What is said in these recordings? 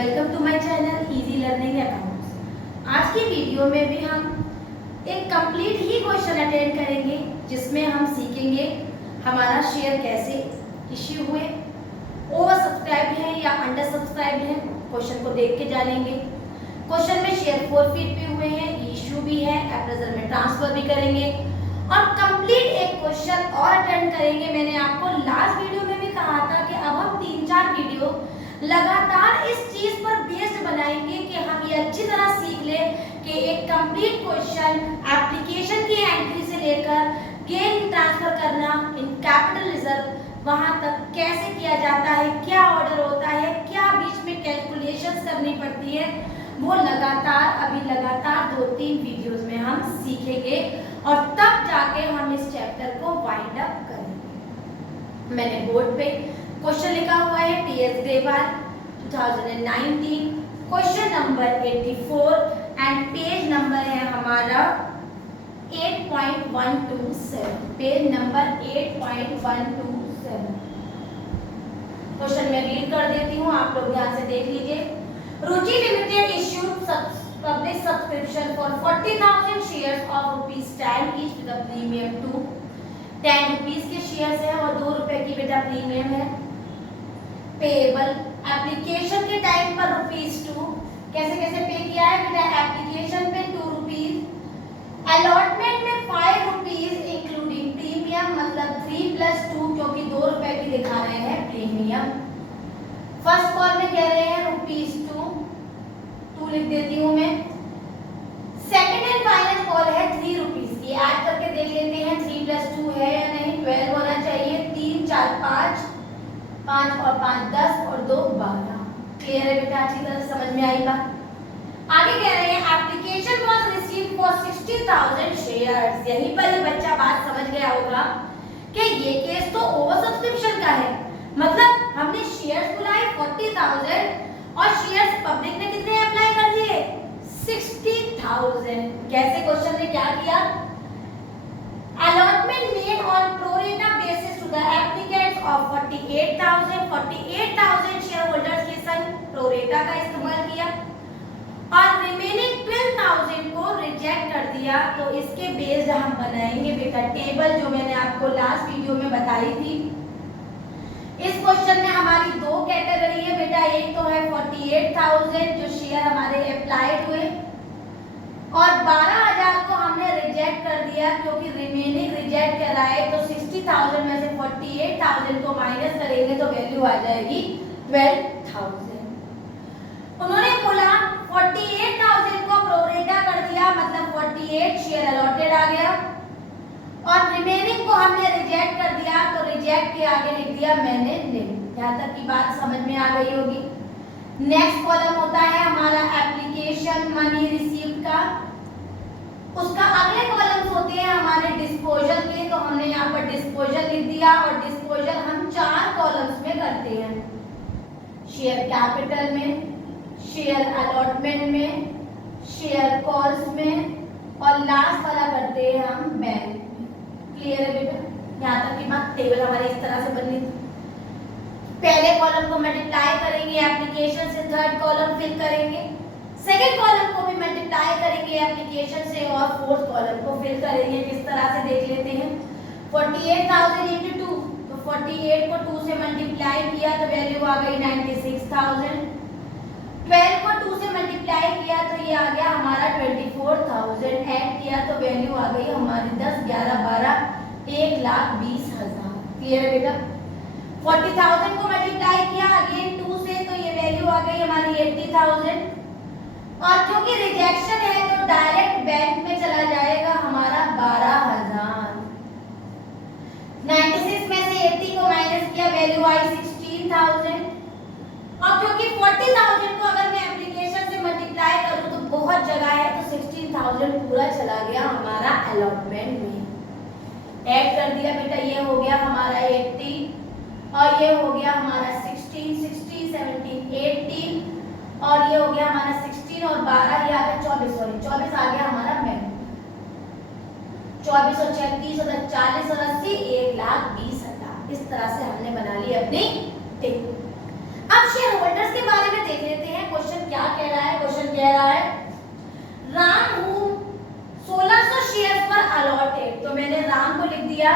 Welcome to my channel easy learning accounts. आज की video में भी हम एक कंप्लीट ही क्वेश्चन अटेंड करेंगे जिसमें हम सीखेंगे हमारा शेयर कैसे इश्यू हुए, ओवर सब्सक्राइब है या अंडर सब्सक्राइब है, क्वेश्चन को देख के जानेंगे। क्वेश्चन में शेयर फॉरफिट भी हुए हैं, इश्यू भी है, अप्रेजल में ट्रांसफर भी करेंगे और कंप्लीट एक क्वेश्चन और अटेंड करेंगे। मैंने आपको लास्ट वीडियो में भी कहा था कि अब हम 3-4 वीडियो लगातार इस चीज पर बेस्ड बनाएंगे कि हम ये अच्छी तरह सीख ले कि एक कंप्लीट क्वेश्चन एप्लीकेशन की एंट्री से लेकर गेन ट्रांसफर करना इन कैपिटल रिजर्व वहां तक कैसे किया जाता है, क्या ऑर्डर होता है, क्या बीच में कैलकुलेशंस करनी पड़ती है, वो अभी लगातार 2-3 वीडियोस में हम सीखेंगे और तब जाके हम इस चैप्टर को वाइंड अप करेंगे। मैंने बोर्ड पे क्वेश्चन लिखा हुआ है TS Grewal 2019, question number 84 and page number है हमारा 8.127, पेज नंबर 8.127। क्वेश्चन मैं रीड कर देती हूँ, आप लोग ध्यान से देख लीजिए। Ruchi limited issued public subscription for 40,000 shares of ₹10 each with a premium to 10 rupees के शेयर्स है और 2 रुपए की बेटा प्रीमियम है। पेएबल एप्लीकेशन के टाइम पर ₹2 कैसे पे किया है बेटा, एप्लीकेशन पे 2 रुपीस, अलॉटमेंट में 5 रुपीस इंक्लूडिंग प्रीमियम, मतलब 3 + 2 क्योंकि 2 रुपए की दिखा रहे हैं प्रीमियम। फर्स्ट कॉल में कह रहे हैं ₹2 लिख देती हूँ मैं। सेकंड एंड फाइनल कॉल है 3 रुपीस की, ऐड करके देख लेते हैं 3 + 2 है या नहीं, 12 होना चाहिए, 3 4 5, 5 और 5 10 और 2 12। क्लियर है बेटा, अच्छी तरह समझ में आई बात। आगे कह रहे हैं application was received for 60,000 shares. यहीं पर ही बच्चा बात समझ गया होगा कि ये केस तो ओवर सब्सक्रिप्शन का है, मतलब हमने शेयर्स बुलाए 40,000 और शेयर्स पब्लिक ने कितने अप्लाई कर दिए 60,000। कैसे क्वेश्चन ने क्या किया, allotment made on prorata basis to the applicants of 48,000 share holders के संग प्रोरेटा का इस्तेमाल किया और रिमेनिंग 12,000 को रिजेक्ट कर दिया। तो इसके बेस्ड हम बनाएंगे बेटा टेबल जो मैंने आपको लास्ट वीडियो में बताई थी। इस क्वेश्चन में हमारी 2 कैटेगरी है बेटा, एक तो है 48,000 जो शेयर हमारे अप्लाइड हुए और 12,000 को हमने रिजेक्ट कर दिया क्योंकि रिमेनिंग रिजेक्ट कराए। तो 60,000 में से 48,000 को माइनस करेंगे तो वैल्यू आ जाएगी 12,000। उन्होंने बोला 48,000 को प्रोरेटा कर दिया, मतलब 48 शेयर अलॉटेड आ गया और रिमेनिंग को हमने रिजेक्ट कर दिया, तो रिजेक्ट के आगे लिख दिया मैंने नहीं। यहाँ तक की बात समझ में आ गई होगी। नेक्स्ट कॉलम होता है हमारा एप्लीकेशन मनी रिसीव्ड का, उसका अगले कॉलम्स होते हैं हमारे डिस्पोजल के। तो हमने यहाँ पर डिस्पोजल लिख दिया और डिस्पोजल हम 4 कॉलम्स में करते हैं, शेयर कैपिटल में, शेयर अलॉटमेंट में, शेयर कॉल्स में और लास्ट वाला करते हैं हम बैंक। क्लियर है बेटा, यहाँ तक की बात। टेबल हमारी इस तरह से बनी थी, पहले कॉलम को मल्टीप्लाई करेंगे एप्लीकेशन से, थर्ड कॉलम फिल करेंगे, सेकंड कॉलम को भी मल्टीप्लाई करेंगे एप्लीकेशन से और फोर्थ कॉलम को फिल करेंगे। किस तरह से देख लेते हैं, 48,000 × 2, तो 48 को 2 से मल्टीप्लाई किया तो वैल्यू आ गई 96,000। 12 को 2 से मल्टीप्लाई किया तो ये आ गया हमारा 24,000। ऐड किया तो वैल्यू आ गई हमारी 10 11 12 1,20,000। क्लियर है बेटा। 40,000 को मल्टीप्लाई किया अगेन 2 से तो ये वैल्यू आ गई हमारी 80,000 और क्योंकि रिजेक्शन है तो डायरेक्ट बैंक में चला जाएगा हमारा 12,000। 96 में से 80 को माइनस किया वैल्यू आई 16,000 और क्योंकि 40,000 को अगर मैं एप्लीकेशन से मल्टीप्लाई करूं तो बहुत जगह है तो 16,000 पूरा चला गया हमारा अलॉटमेंट में। ऐड कर दिया बेटा, ये हो गया हमारा 80 और ये हो गया हमारा 16 16 17 18 और ये हो गया हमारा 16 और 12 ये आ गया 24 आ गया हमारा बैंक। 24 और 36 और 40 और 80 1,20,000। इस तरह से हमने बना ली अपनी टेबल। अब शेयर होल्डर्स के बारे में देख लेते हैं। किया,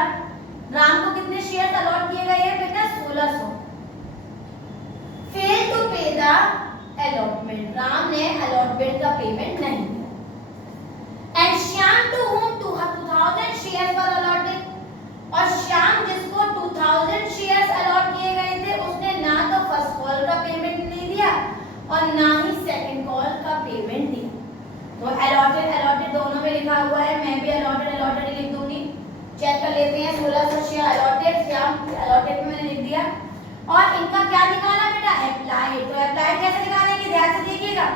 राम को कितने शेयर अलॉट किए गए हैं बेटा 1600। Fail to pay the allotment, Ram ने अलॉटमेंट का पेमेंट नहीं किया। And Shyam to whom 2000 share were allotted, और श्याम जिसको 2000 शेयर्स अलॉट किए गए थे उसने ना तो फर्स्ट कॉल का पेमेंट नहीं दिया और ना ही सेकंड कॉल का पेमेंट दिया। तो अलॉटेड अलॉटेड दोनों में लिखा हुआ है, मैं भी अलॉटेड अलॉटेड लिख दूंगी। चेक कर लेते हैं, 1600 शेयर अलॉटेड, श्याम अलॉटेड में मैंने लिख दिया। और इनका क्या निकाला बेटा अप्लाइड, तो अप्लाइड कैसे निकालेंगे ध्यान से देखिएगा।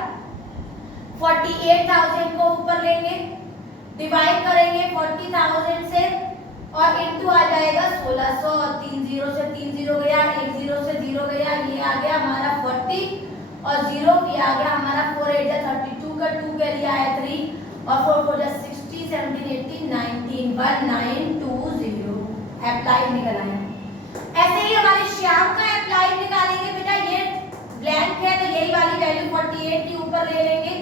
48,000 को ऊपर लेंगे, डिवाइड करेंगे 40,000 से और इनटू आ जाएगा 1600, और 3 0 से 3 0 गया, 1 0 से 0 गया, ये आ गया हमारा 40 और 0 भी आ गया हमारा 4 8 32 का 2 के लिए आया 3 और 4 4 60 17 18 19 1920 अप्लाइड निकल आया। ऐसे ही हमारे श्याम का अप्लाइड निकालेंगे बेटा, ये ब्लैंक है तो यही वाली वैल्यू 48 के ऊपर ले लेंगे,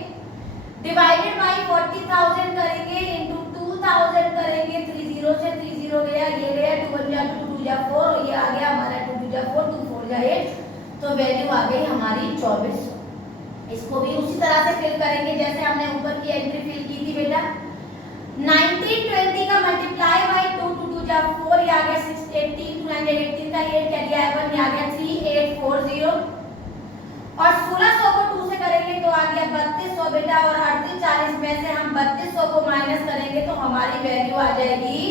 डिवाइडेड बाय 40,000 करेंगे, इनटू 2000 करेंगे, 3 0 से 3 0 गया, ये गया 2 1 जा 2 2 जा 4 और ये आ गया हमारा 2 2 जा 4 2 4 जा 8, तो वैल्यू आ गई हमारी 2400। इसको भी उसी तरह से फिल करेंगे जैसे हमने ऊपर की एंट्री फिल की थी बेटा। 1920 का मल्टीप्लाई बाय 2 2 2 जा 4, ये आ गया 6 18 2 9 18 का 8 क्या दिया है 1, ये आ गया 3840 और 1600 को 2 से करेंगे तो आ गया 3200 बेटा, और 38 40 में से हम 3200 को माइनस करेंगे तो हमारी वैल्यू आ जाएगी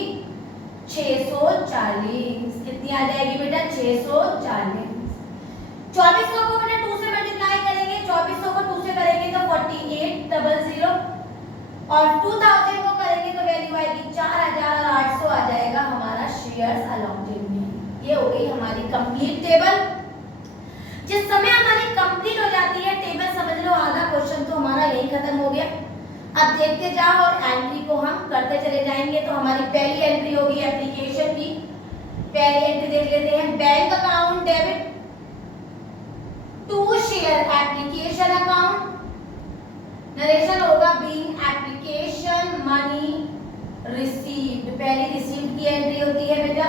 640। कितनी आ जाएगी बेटा 640। 2400 को बेटा 2 से मल्टीप्लाई करेंगे, 2400 को 2 से करेंगे तो 4800 और 2000 को करेंगे तो वैल्यू आएगी 4800 आ जाएगा हमारा शेयर्स अलॉटेड में। ये हो गई हमारी कंप्लीट टेबल। जिस समय हमारी कंप्लीट हो जाती है टेबल, समझ लो आधा क्वेश्चन तो हमारा यही खत्म हो गया। अब देखते जाओ और एंट्री को हम करते चले जाएंगे। तो हमारी पहली एंट्री होगी एप्लीकेशन की। पहली एंट्री देख लेते हैं, bank account debit to share application account, narration होगा बीइंग एप्लीकेशन मनी रिसीव्ड, पहली रिसीव्ड की एंट्री होती है बेटा,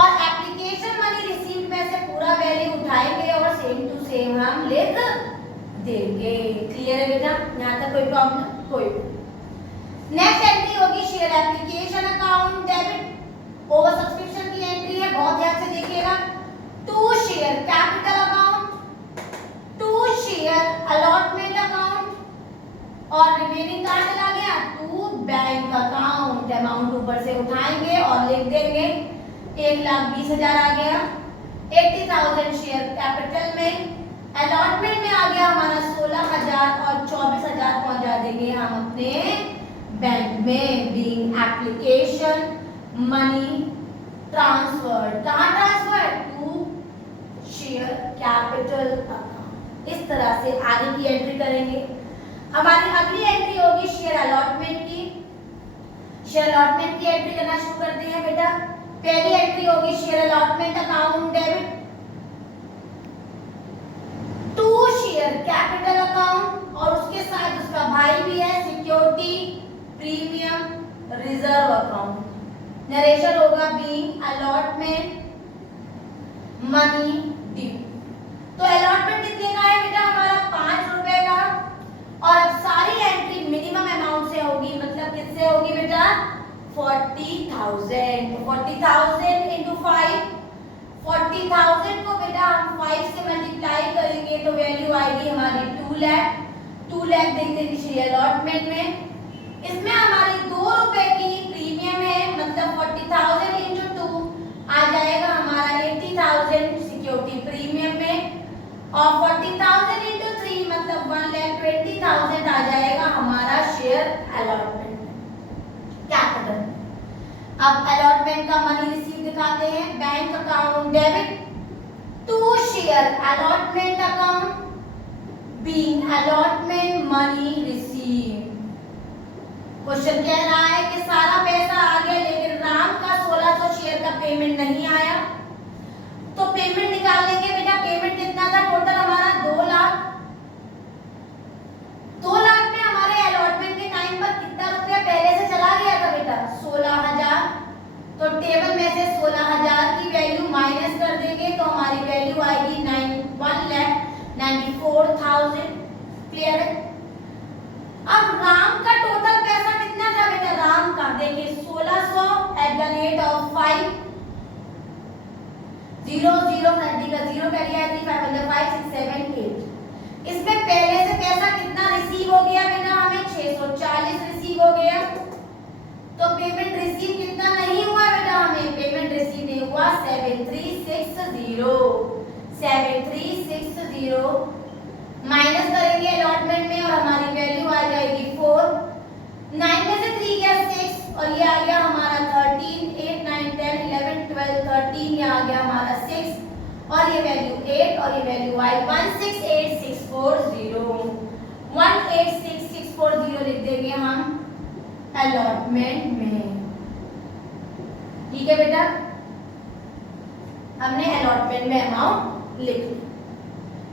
और एप्लीकेशन मनी रिसीव्ड में से पूरा वैल्यू उठाएंगे और सेम टू सेम हम लिख देंगे। क्लियर है बेटा, यहाँ तक कोई प्रॉब्लम? कोई। नेक्स्ट एंट्री होगी share application account debit, over subscription की एंट्री है, बहुत ध्यान से देखिएगा। To share capital account, to share allotment account, और रिमेनिंग कहाँ चला गया टू बैंक अकाउंट। अमाउंट ऊपर से उठाएंगे और लिख देंगे 1,20,000 आ गया, 80,000 शेयर कैपिटल में, अलॉटमेंट में आ गया हमारा 16,000 और 24,000 पहुंचा देंगे हम अपने बैंक में। बीइंग एप्लीकेशन मनी ट्रांसफर, कहाँ transfer to share capital account. इस तरह से आगे की एंट्री करेंगे। हमारी अगली एंट्री होगी शेयर अलॉटमेंट की। शेयर अलॉटमेंट की एंट्री करना शुरू करते हैं बेटा। पहली एंट्री होगी share allotment account debit to share capital account, और उसके साथ उसका भाई भी है security premium reserve account. Narration होगा बीइंग अलॉटमेंट मनी ड्यू। तो अलॉटमेंट कितने का है बेटा हमारा 5 रुपए का, और अब सारी एंट्री मिनिमम अमाउंट से होगी, मतलब किससे होगी बेटा 40,000। तो 40,000 इंटू 5, 40,000 को बेटा हम 5 से मल्टीप्लाई करेंगे तो वैल्यू आएगी हमारी 2 लाख। 2 लाख देख देंगे शेयर अलॉटमेंट में। इसमें हमारी 2 रुपए की प्रीमियम है, मतलब 40,000 इंटू 2 आ जाएगा हमारा 80,000 सिक्योरिटी प्रीमियम में, और 40,000 इंटू 3 मतलब 1,20,000 आ जाएगा हमारा शेयर अलॉटमेंट कैपिटल। अब अलॉटमेंट का मनी रिसीव दिखाते हैं। Bank account debit to share allotment account being allotment money receive. Question कह रहा है कि सारा पैसा आ गया लेकिन राम का 1600 शेयर का पेमेंट नहीं आया, तो पेमेंट निकाल लेंगे बेटा। पेमेंट कितना था टोटल हमारा 2 लाख। 2 लाख में हमारे अलॉटमेंट के टाइम पर कितना रुपया पहले से चला गया था बेटा 16,000, तो 94,000। क्लियर है? अब राम का टोटल पैसा कितना था बेटा? राम का देखिए 1600 एट द रेट ऑफ 5 0 0 30 का 0 कर लिया है 500 5 6 7 8। इसमें पहले से पैसा कितना रिसीव हो गया बेटा? हमें 640 रिसीव हो गया। तो पेमेंट रिसीव कितना नहीं हुआ बेटा? हमें पेमेंट रिसीव नहीं हुआ 7360 माइनस करेंगे अलॉटमेंट में और हमारी वैल्यू आ जाएगी 4। 9 में से 3 गया 6 और ये आ गया हमारा 13। 8 9 10 11 12 13 ये आ गया हमारा 6 और ये वैल्यू 8 और ये वैल्यू आई 168,640। 168,640 लिख देंगे हम अलॉटमेंट में। ठीक है बेटा, हमने अलॉटमेंट में अमाउंट लिख ली।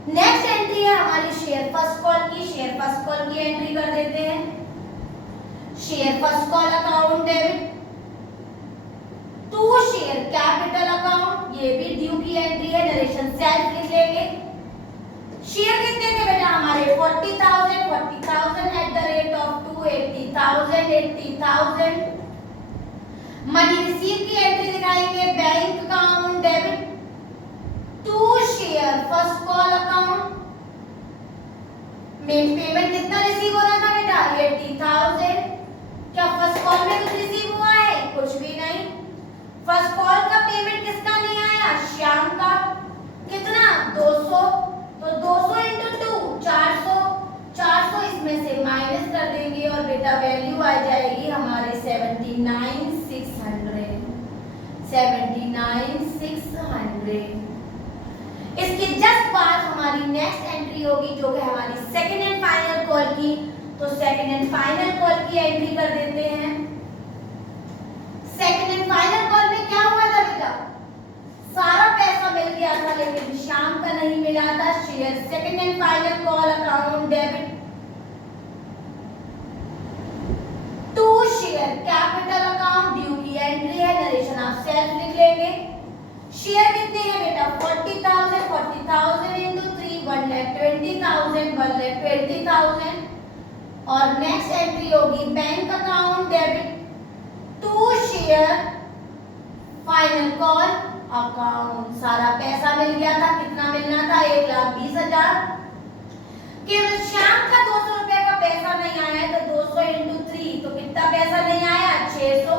नेक्स्ट एंट्री है हमारी शेयर फर्स्ट कॉल की। शेयर फर्स्ट कॉल की एंट्री कर देते हैं। Share first call account debit to share capital account, ये भी ड्यू की एंट्री है। नरेशन सेल्फ लिख लेंगे। शेयर कितने थे बेटा हमारे? 40,000 at the rate of 2 80,000। Money receive की एंट्री दिखाएंगे। Bank account debit to share first call account में पेमेंट कितना रिसीव हो रहा था बेटा? 80,000। क्या फर्स्ट कॉल में कुछ रिसीव हुआ है? कुछ भी नहीं। फर्स्ट कॉल का पेमेंट किसका नहीं आया? श्याम का। कितना? 200। तो 200 into 2 400। 400 इसमें से माइनस कर देंगे और बेटा वैल्यू आ जाएगी हमारे 79,600। इसके जस्ट बाद हमारी नेक्स्ट एंट्री होगी जो कि हमारी सेकंड एंड फाइनल कॉल की। तो सेकंड एंड फाइनल कॉल की एंट्री कर देते हैं। सेकंड एंड फाइनल कॉल में क्या हुआ था बेटा? सारा पैसा मिल गया था लेकिन शाम का नहीं मिला था। Share second and final call account debit to share capital account, due की एंट्री है। नरेशन आप सेल्फ लिख लेंगे। शेयर कितने हैं बेटा? 40,000 into 3 1,20,000 1,20,000। और नेक्स्ट एंट्री होगी bank account debit to share final call account. सारा पैसा मिल गया था। कितना मिलना था? 1,20,000। केवल शाम का 200 रुपए का पैसा नहीं आया तो 200 into 3 तो कितना पैसा नहीं आया? 600।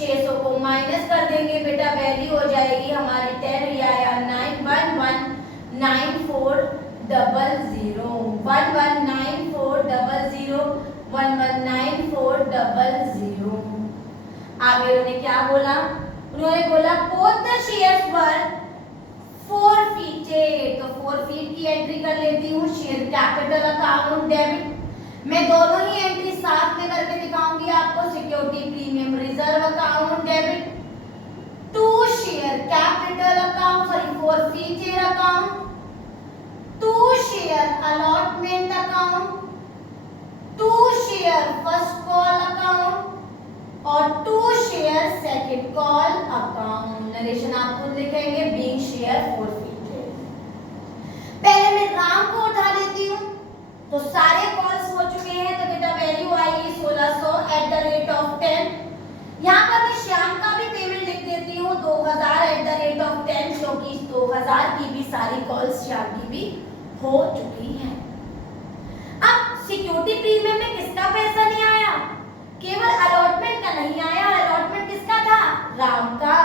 600 को माइनस कर देंगे बेटा वैल्यू हो जाएगी हमारी 10। ये आया 9119400 119400। आगे उन्होंने क्या बोला? उन्होंने बोला both the shares were forfeited। तो forfeit की एंट्री कर लेती हूँ। शेयर कैपिटल अकाउंट डेबिट मैं दोनों ही एंट्री साथ में करके दिखाऊंगी आपको। Security premium reserve account debit to share capital account forfeited account to share allotment account to share first call account और to share second call account. Narration आप खुद लिखेंगे। Being share forfeited। पहले मैं राम को उठा लेती हूँ। तो सारे कॉल्स हो चुके हैं तो बेटा वैल्यू आएगी 1600 एट द रेट ऑफ 10। यहाँ पर मैं श्याम का भी पेमेंट लिख देती हूँ 2000 एट द रेट ऑफ 10 क्योंकि 2000 की भी सारी कॉल्स श्याम की भी हो चुकी हैं। अब सिक्योरिटी प्रीमियम में किसका पैसा नहीं आया? केवल अलॉटमेंट का नहीं आया। अलॉटमेंट किसका था? राम का।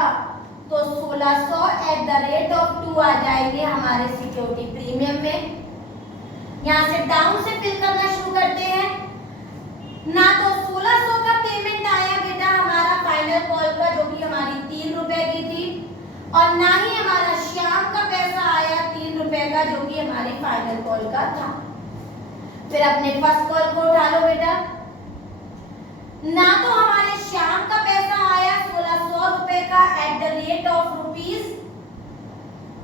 तो 1600 एट द रेट ऑफ 2 आ जाएंगे हमारे सिक्योरिटी प्रीमियम में। यहाँ से डाउन से फिल करना शुरू करते हैं। ना तो 1600 का पेमेंट आया बेटा हमारा फाइनल कॉल का जो कि हमारी 3 रुपए की थी और ना ही हमारा श्याम का पैसा आया 3 रुपए का जो कि हमारी फाइनल कॉल का था। फिर अपने फर्स्ट कॉल को उठा लो बेटा। ना तो हमारे श्याम का पैसा आया 1600 रुपए का एट द रेट ऑफ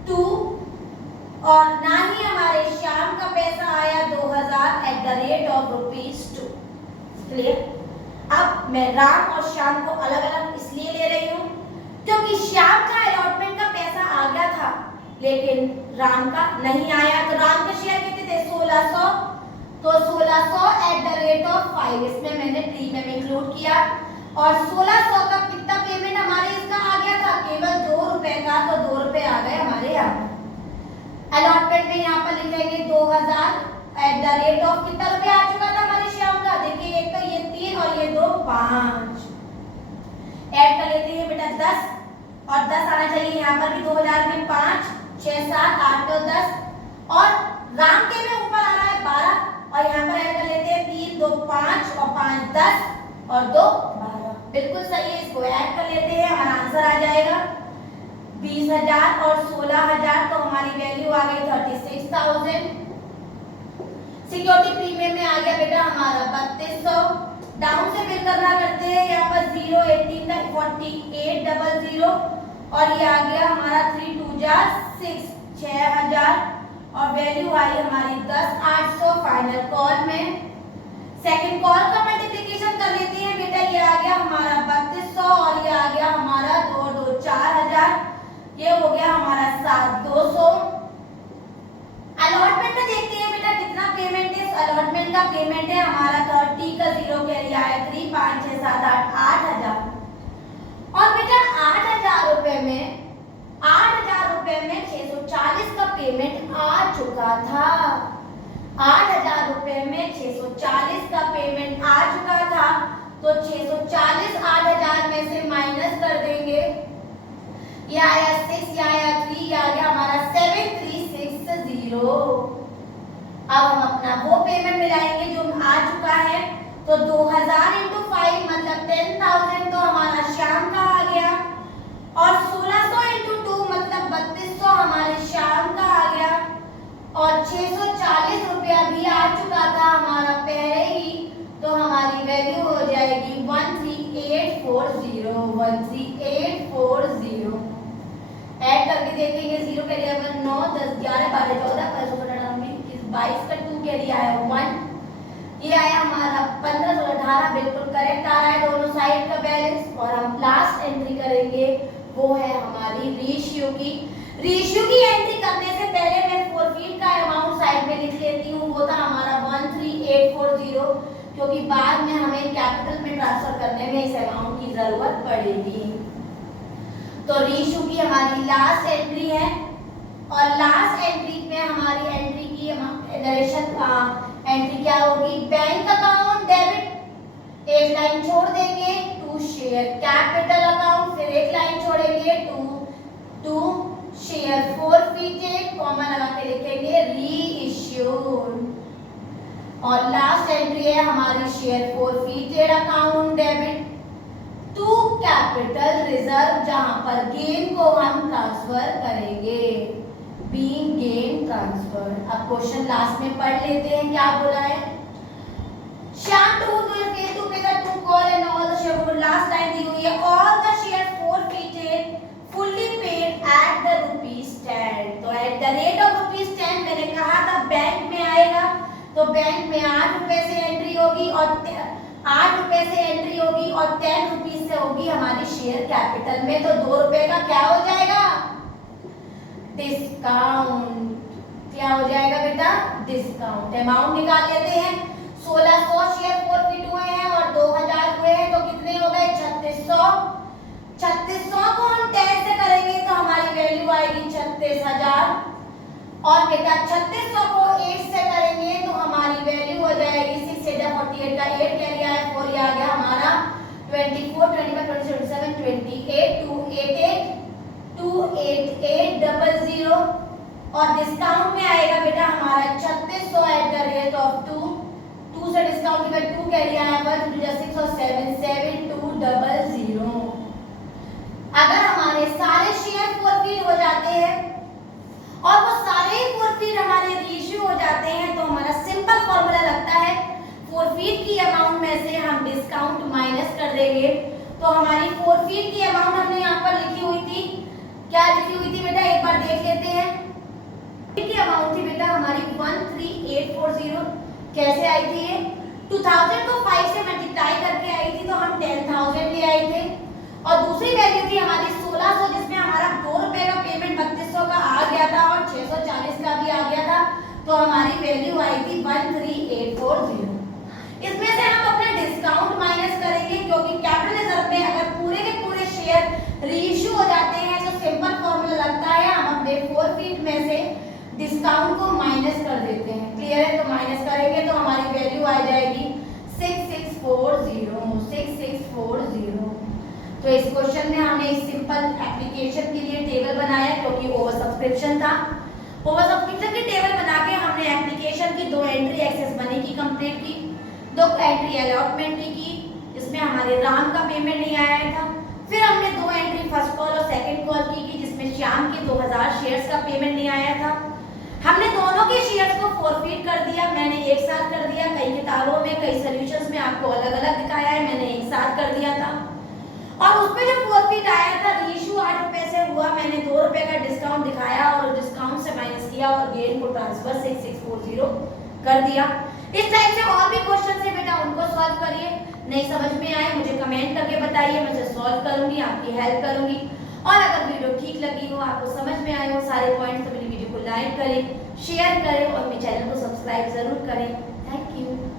₹2 और ना ही हमारे श्याम का पैसा आया 2000 eight the rate of ₹2। Clear? अब मैं राम और श्याम को अलग अलग इसलिए ले रही हूँ क्योंकि श्याम का अलॉटमेंट का पैसा आ गया था लेकिन राम का नहीं आया। तो राम के शेयर कितने थे 1600, तो 1600 @5 इसमें मैंने प्रीमियम इंक्लूड किया और 1600 का कितना पेमेंट हमारे इसका आ गया था केवल 2 रुपए का, तो 2 रुपए आ गए हमारे यहाँ। अलॉटमेंट में यहाँ पर लिखेंगे 2000 कितना रुपया आ चुका था हमारे श्याम का, देखिए एक तो ये 3 और ये 2 5 ऐड कर लेते हैं बेटा 10 और 10 आना चाहिए यहाँ पर भी 2000 में 5 6 7 8 9 10 और राम के में ऊपर आ रहा है 12 और यहाँ पर ऐड कर लेते हैं 3 2 5 और 5 10 और 2 12 बिल्कुल सही है। इसको ऐड कर लेते हैं, हमारा आंसर आ जाएगा 20,000 और 16,000, तो हमारी वैल्यू आ गई 36,000। सिक्योरिटी प्रीमियम में आ गया बेटा हमारा 3200। डाउन से बिल करना करते हैं, यहाँ पर 0 18 का 4800 और ये आ गया हमारा 3 2 6 6000 और वैल्यू आई हमारी 10,800 फाइनल कॉल में। सेकंड कॉल का मल्टीप्लिकेशन कर लेते हैं बेटा, ये आ गया हमारा 3200 और ये आ गया हमारा 2 2 4000, ये हो गया हमारा 7200। अलॉटमेंट में देखते हैं बेटा कितना पेमेंट है। अलॉटमेंट का पेमेंट है हमारा 30 का 0 के लिए आया 3 5 6 7 8 8000 और बेटा 8000 रुपए में 640 का पेमेंट आ चुका था। 8000 रुपए में 640 का पेमेंट आ चुका था, तो 640 8000 में से माइनस कर देंगे, ये आया 6, ये आया 3, ये आ गया हमारा 7360। अब हम अपना वो पेमेंट मिलाएंगे जो आ चुका है, तो 2000 × 5 मतलब 10,000 तो हमारा शाम का आ गया और 1600 × 2 मतलब 3200 हमारे शाम का आ गया और 640 रुपया भी आ चुका था हमारा पहले ही, तो हमारी वैल्यू हो जाएगी 13840। 13840 ऐड करके देखेंगे 0 के लिए 9 10 11 12 14 15 22 का 2 के लिए आया 1, ये आया हमारा 15 16 18 बिल्कुल करेक्ट आ रहा है दोनों साइड का बैलेंस। और हम लास्ट एंट्री करेंगे वो है हमारी रेशियो की। रेशियो की एंट्री करने से पहले मैं फोरफीट का अमाउंट साइड में लिख लेती हूँ, वो था हमारा 13840 क्योंकि बाद में हमें कैपिटल में ट्रांसफर करने में इस अमाउंट की जरूरत पड़ेगी। तो रेशियो की हमारी लास्ट एंट्री है और लास्ट एंट्री में हमारी एंट्री की नरेशन एंट्री क्या होगी, बैंक अकाउंट डेबिट, एक लाइन छोड़ देंगे टू शेयर कैपिटल अकाउंट, फिर एक लाइन छोड़ेंगे टू शेयर फोरफीटेड, कॉमा लगा के लिखेंगे रीइश्यूड और लास्ट एंट्री है हमारी share forfeited account debit to capital reserve, जहां पर गेन को हम ट्रांसफर करेंगे, बीइंग गेन ट्रांसफर। अब क्वेश्चन लास्ट में पढ़ लेते हैं क्या बोला है। Shyam to pay the two call and all the share last time दी हुई है, all the share forfeited fully paid at the ₹10। तो at the rate of ₹10 मैंने कहा था बैंक में आएगा, तो बैंक में 8 रुपए से एंट्री होगी और 8 रुपए से एंट्री होगी और 10 रुपीज से होगी हमारी शेयर कैपिटल में, तो 2 रुपए का क्या हो जाएगा, डिस्काउंट। क्या हो जाएगा बेटा, डिस्काउंट। अमाउंट निकाल लेते हैं, 1600 शेयर फोरफीट हुए हैं और 2000 हुए हैं, तो कितने हो गए 3600। 3600 को हम 10 से करेंगे तो हमारी वैल्यू आएगी 36,000 और बेटा 3600 को 8 से करेंगे तो हमारी वैल्यू हो जाएगी 6 8 48 का 8 क्या लिया है 4, ये आ गया हमारा 24 25 27 28 28800 और डिस्काउंट में आएगा बेटा हमारा 3600 एट द रेट ऑफ 2 से डिस्काउंट के बाद 2 क्या लिया है 1 6 और 7 7200। अगर हमारे सारे शेयर फोरफीट हो जाते हैं और वो सारे फोरफीट हमारे रेशियो हो जाते हैं, तो हमारा सिंपल फॉर्मूला लगता है फोरफीट की अमाउंट में से हम डिस्काउंट माइनस कर देंगे। तो हमारी फोरफीट की अमाउंट हमने यहाँ पर लिखी हुई थी, क्या लिखी हुई थी बेटा, एक बार देख लेते हैं। की अमाउंट थी बेटा हमारी 13840, कैसे आई थी ये, 2000 को 5 से मल्टीप्लाई करके आई थी, तो हम 10,000 ले आए थे और दूसरी वैल्यू थी हमारी 1600 जिसमें हमारा 2 रुपए का पेमेंट 3200 का आ गया था, 40 का भी आ गया था, तो हमारी वैल्यू आई थी 13840। इसमें से हम अपना डिस्काउंट माइनस करेंगे, क्योंकि कैपिटल रिजर्व में अगर पूरे के पूरे शेयर रीइश्यू हो जाते हैं तो सिंपल फॉर्मूला लगता है, हम अपने फोरफीट में से डिस्काउंट को माइनस कर देते हैं। क्लियर है? तो माइनस करेंगे तो हमारी वैल्यू आ जाएगी 6640, 6640। तो इस क्वेश्चन में हमने एक सिंपल एप्लीकेशन के लिए टेबल बनाया, क्योंकि ओवर सब्सक्रिप्शन था। ओवर सब्सक्रिप्शन की टेबल बना के हमने एप्लीकेशन की 2 एंट्री एक्सेस मनी की कंप्लीट की, 2 एंट्री अलॉटमेंट की, जिसमें हमारे राम का पेमेंट नहीं आया था। फिर हमने 2 एंट्री फर्स्ट कॉल और सेकंड कॉल की, जिसमें श्याम के 2000 शेयर्स का पेमेंट नहीं आया था। हमने दोनों के शेयर्स को फोरफीट कर दिया, मैंने एक साथ कर दिया, कई किताबों में कई सॉल्यूशंस में आपको अलग अलग दिखाया है, मैंने एक साथ कर दिया था। और उसमें जो फोरफीट आया था रीइश्यू 8 रुपए से हुआ, मैंने 2 रुपए का डिस्काउंट दिखाया और डिस्काउंट से माइनस किया और गेन को ट्रांसफर 6640 कर दिया। इस टाइप से और भी क्वेश्चन है बेटा, उनको सॉल्व करिए। नहीं समझ में आए मुझे कमेंट करके बताइए, मैं उसे सॉल्व करूंगी, आपकी हेल्प करूंगी। और अगर वीडियो ठीक लगी हो, आपको समझ में आए हो सारे पॉइंट्स, तो मेरी वीडियो को लाइक करें, शेयर करें और मेरे चैनल को सब्सक्राइब जरूर करें। Thank you.